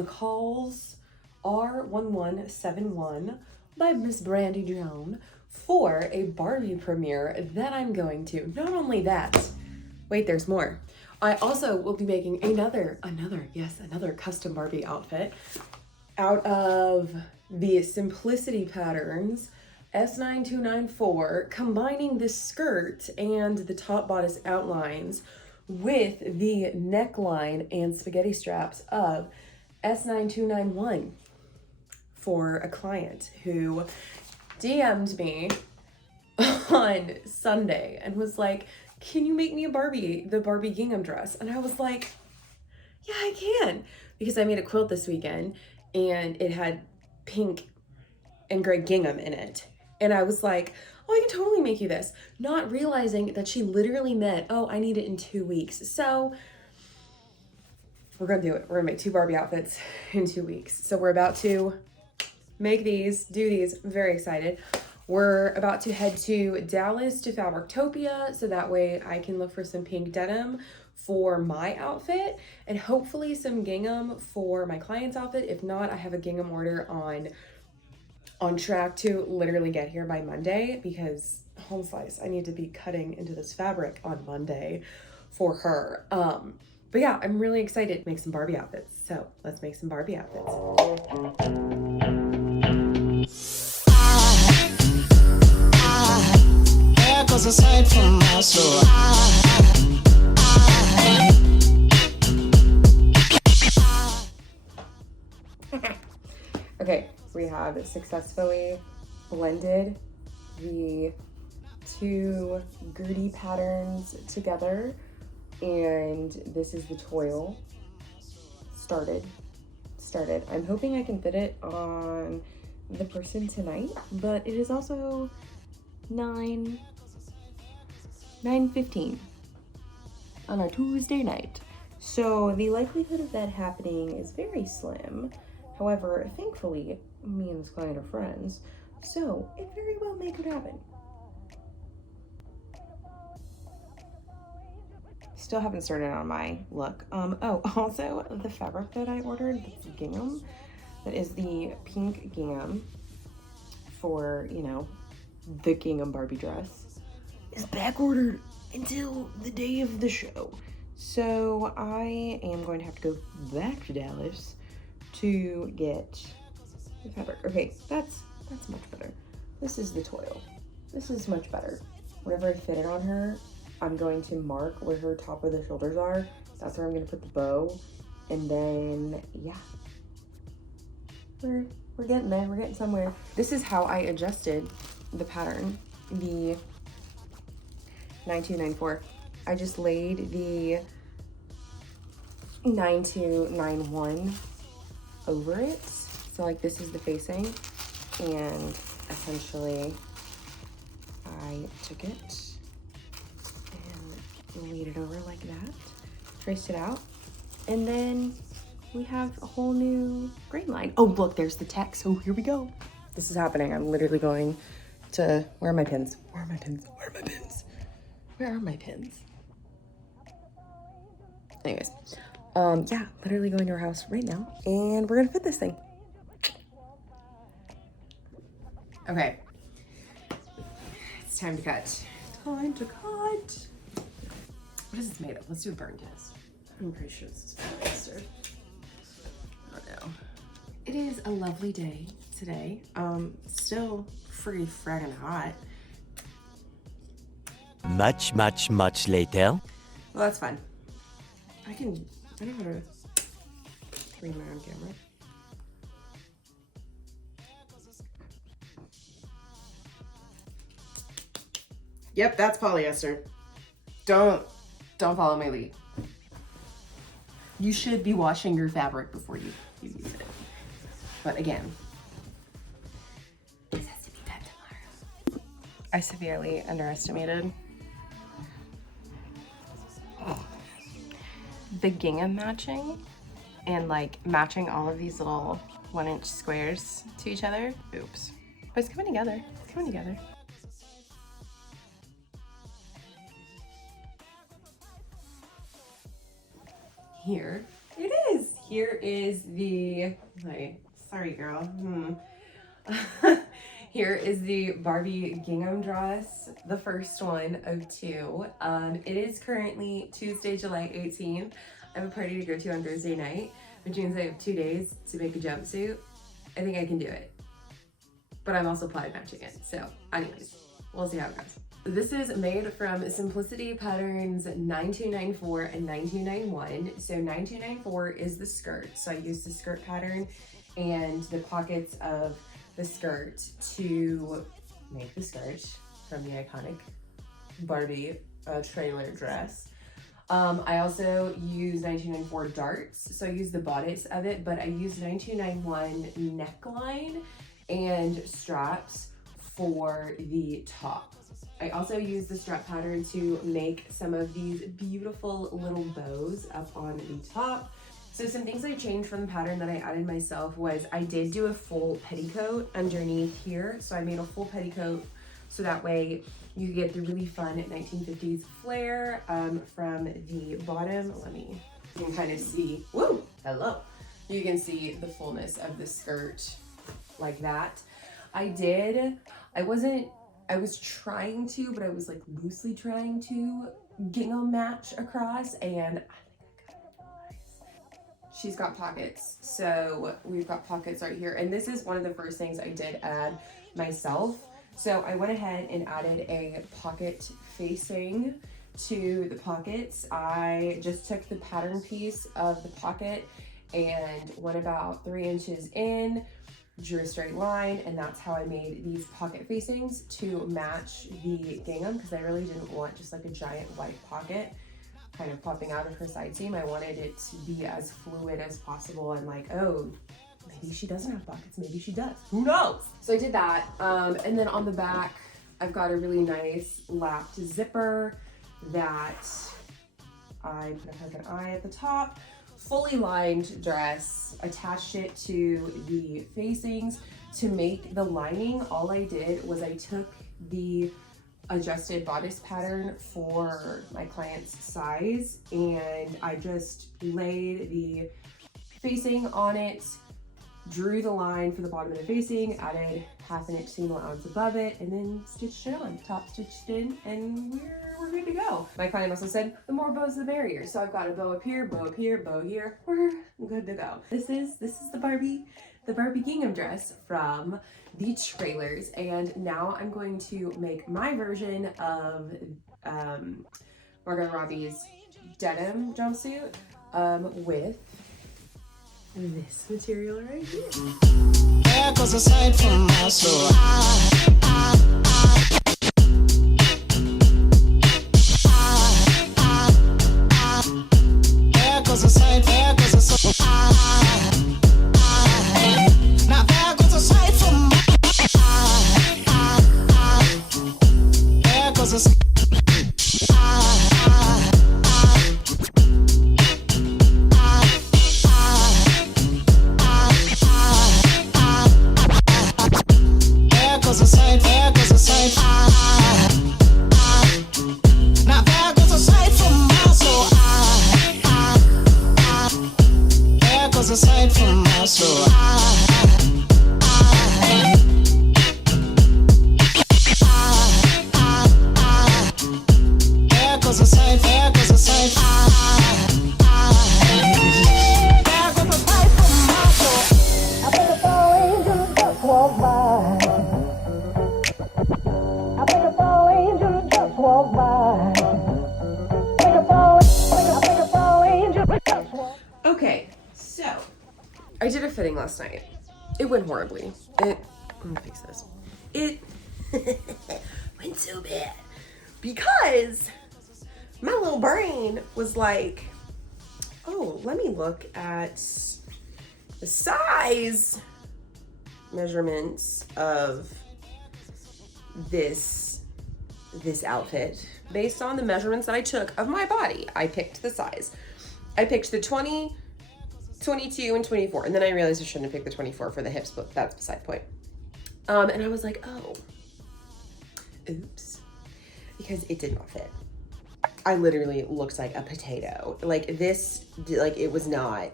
McCalls R1171 by Miss Brandy Joan for a Barbie premiere that I'm going to. Not only that, wait, there's more. I also will be making another custom Barbie outfit out of the Simplicity Patterns S9294, combining the skirt and the top bodice outlines with the neckline and spaghetti straps of S9291 for a client who DM'd me on Sunday and was like, can you make me the Barbie gingham dress? And I was like, yeah, I can. Because I made a quilt this weekend and it had pink and gray gingham in it. And I was like, oh, I can totally make you this. Not realizing that she literally meant, oh, I need it in 2 weeks. So we're gonna do it. We're gonna make 2 Barbie outfits in 2 weeks. So we're about to make these, do these. I'm very excited. We're about to head to Dallas to Fabrictopia, so that way I can look for some pink denim for my outfit and hopefully some gingham for my client's outfit. If not, I have a gingham order on track to literally get here by Monday because home slice, I need to be cutting into this fabric on Monday for her. But yeah, I'm really excited to make some Barbie outfits. So let's make some Barbie outfits. Aside from my soul. Okay, we have successfully blended the 2 Gertie patterns together, and this is the toil. Started. I'm hoping I can fit it on the person tonight, but it is also 9:15 on a Tuesday night. So the likelihood of that happening is very slim. However, thankfully, me and this client are friends, so it very well may could happen. Still haven't started on my look. Oh, also the fabric that I ordered, the gingham, that is the pink gingham for, you know, the gingham Barbie dress, is back ordered until the day of the show. So I am going to have to go back to Dallas to get the fabric. Okay, that's much better. This is the toil. This is much better. Whenever I fit it on her, I'm going to mark where her top of the shoulders are. That's where I'm gonna put the bow. And then, yeah. We're getting there, we're getting somewhere. This is how I adjusted the pattern, the 9294. I just laid the 9291 over it. So like this is the facing, and essentially I took it and laid it over like that, traced it out, and then we have a whole new grain line. Oh, look, there's the text. So here we go. This is happening. I'm literally going to, where are my pins? Where are my pins? Where are my pins? Where are my pins? Anyways, yeah, literally going to her house right now, and we're gonna fit this thing. Okay, it's time to cut. Time to cut. What is this made of? Let's do a burn test. I'm pretty sure this is polyester. Oh no. It is a lovely day today. Still pretty fragging hot. Much later. Well, that's fine. I know how to clean my own camera. Yep, that's polyester. Don't follow my lead. You should be washing your fabric before you use it. But again, this has to be done tomorrow. I severely underestimated the gingham matching and like matching all of these little 1-inch squares to each other. Oops. But it's coming together. It's coming together. Here it is. here is the, sorry girl. Here is the Barbie Gingham Dress, the first one of 2. It is currently Tuesday, July 18th. I have a party to go to on Thursday night, which means I have 2 days to make a jumpsuit. I think I can do it, but I'm also plaid matching it. So anyways, we'll see how it goes. This is made from Simplicity Patterns 9294 and 9291. So 9294 is the skirt. So I used the skirt pattern and the pockets of the skirt to make the skirt from the iconic Barbie trailer dress. I also use 9294 darts, so I use the bodice of it, but I use 9291 neckline and straps for the top. I also use the strap pattern to make some of these beautiful little bows up on the top. So some things I changed from the pattern that I added myself was I did do a full petticoat underneath here. So I made a full petticoat so that way you could get the really fun 1950s flare from the bottom. You can kind of see, woo, hello. You can see the fullness of the skirt like that. I was trying to, but I was like loosely trying to gingham match across, and she's got pockets. So we've got pockets right here. And this is one of the first things I did add myself. So I went ahead and added a pocket facing to the pockets. I just took the pattern piece of the pocket and went about 3 inches in, drew a straight line, and that's how I made these pocket facings to match the gingham, because I really didn't want just like a giant white pocket kind of popping out of her side seam. I wanted it to be as fluid as possible, and like, oh, maybe she doesn't have pockets, maybe she does, who knows? So I did that, and then on the back, I've got a really nice lapped zipper that I put a pumpkin eye at the top, fully lined dress, attached it to the facings. To make the lining, all I did was I took the adjusted bodice pattern for my client's size, and I just laid the facing on it, drew the line for the bottom of the facing, added 1/2 inch seam allowance above it, and then stitched it on, top stitched in, and we're good to go. My client also said the more bows the merrier, so I've got a bow up here, bow here, we're good to go. This is the Barbie Gingham dress from the trailers, and now I'm going to make my version of Margot Robbie's denim jumpsuit with this material right here. There goes a sight from my soul. There goes a sight, there goes a soul. Now there goes a sight from my there goes a sight. Aside from my soul, there goes a sight, there goes a sight. There goes a sight from my soul. I think a fall angel just walked by. I think a fall angel just walked by. I think a fall angel just walked. Okay. So, I did a fitting last night. It went horribly. I'm gonna fix this. It went so bad because my little brain was like, oh, let me look at the size measurements of this outfit based on the measurements that I took of my body. I picked the size. I picked the 20, 22 and 24, and then I realized I shouldn't have picked the 24 for the hips, but that's beside the point. And I was like, oh, oops, because it did not fit. I literally looked like a potato. Like this, like it was not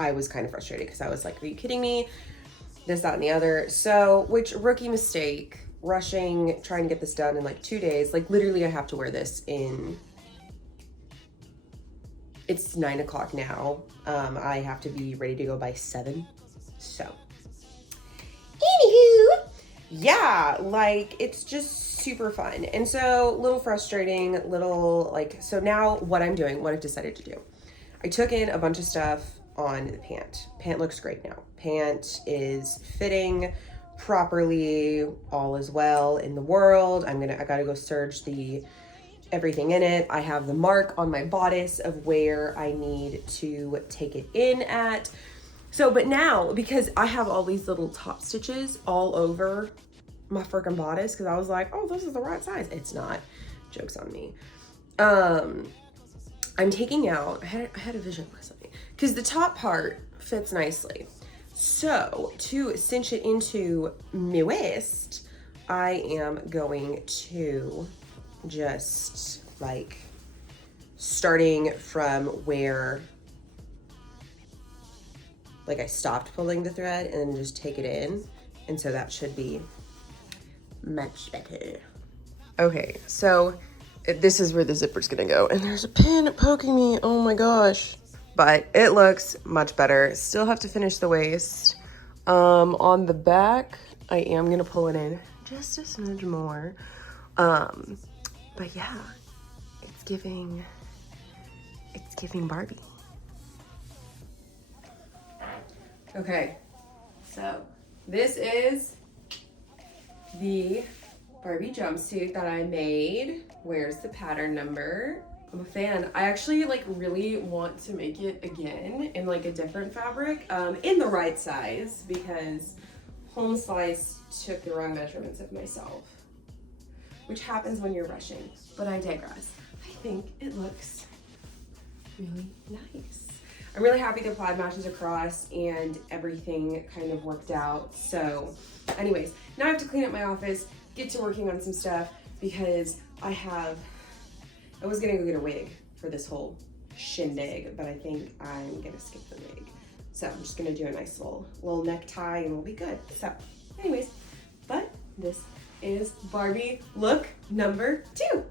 I was kind of frustrated because I was like, are you kidding me? This, that, and the other. So, which rookie mistake, rushing, trying to get this done in like 2 days. Like literally I have to wear this in, it's 9 o'clock now. I have to be ready to go by 7. So, anywho, yeah, like it's just super fun. And so little frustrating, little like, so now what I'm doing, what I've decided to do, I took in a bunch of stuff on the pant. Pant looks great now. Pant is fitting properly, all is well in the world. I gotta go serge the everything in it. I have the mark on my bodice of where I need to take it in at. So, but now, because I have all these little top stitches all over my freaking bodice, because I was like, oh, this is the right size. It's not. Joke's on me. I'm taking out, I had a vision last night, because the top part fits nicely. So to cinch it into my waist, I am going to just like starting from where like I stopped pulling the thread and just take it in. And so that should be much better. Okay, so this is where the zipper's gonna go, and there's a pin poking me, oh my gosh. But it looks much better. Still have to finish the waist. On the back, I am gonna pull it in just a smidge more. But yeah, it's giving Barbie. Okay, so this is the Barbie jumpsuit that I made. Where's the pattern number? I'm a fan. I actually like really want to make it again in like a different fabric, in the right size, because Home Slice took the wrong measurements of myself, which happens when you're rushing, but I digress. I think it looks really nice. I'm really happy the plaid matches across and everything kind of worked out. So anyways, now I have to clean up my office, get to working on some stuff, because I was gonna go get a wig for this whole shindig, but I think I'm gonna skip the wig. So I'm just gonna do a nice little necktie and we'll be good. So anyways, but this is Barbie look number 2.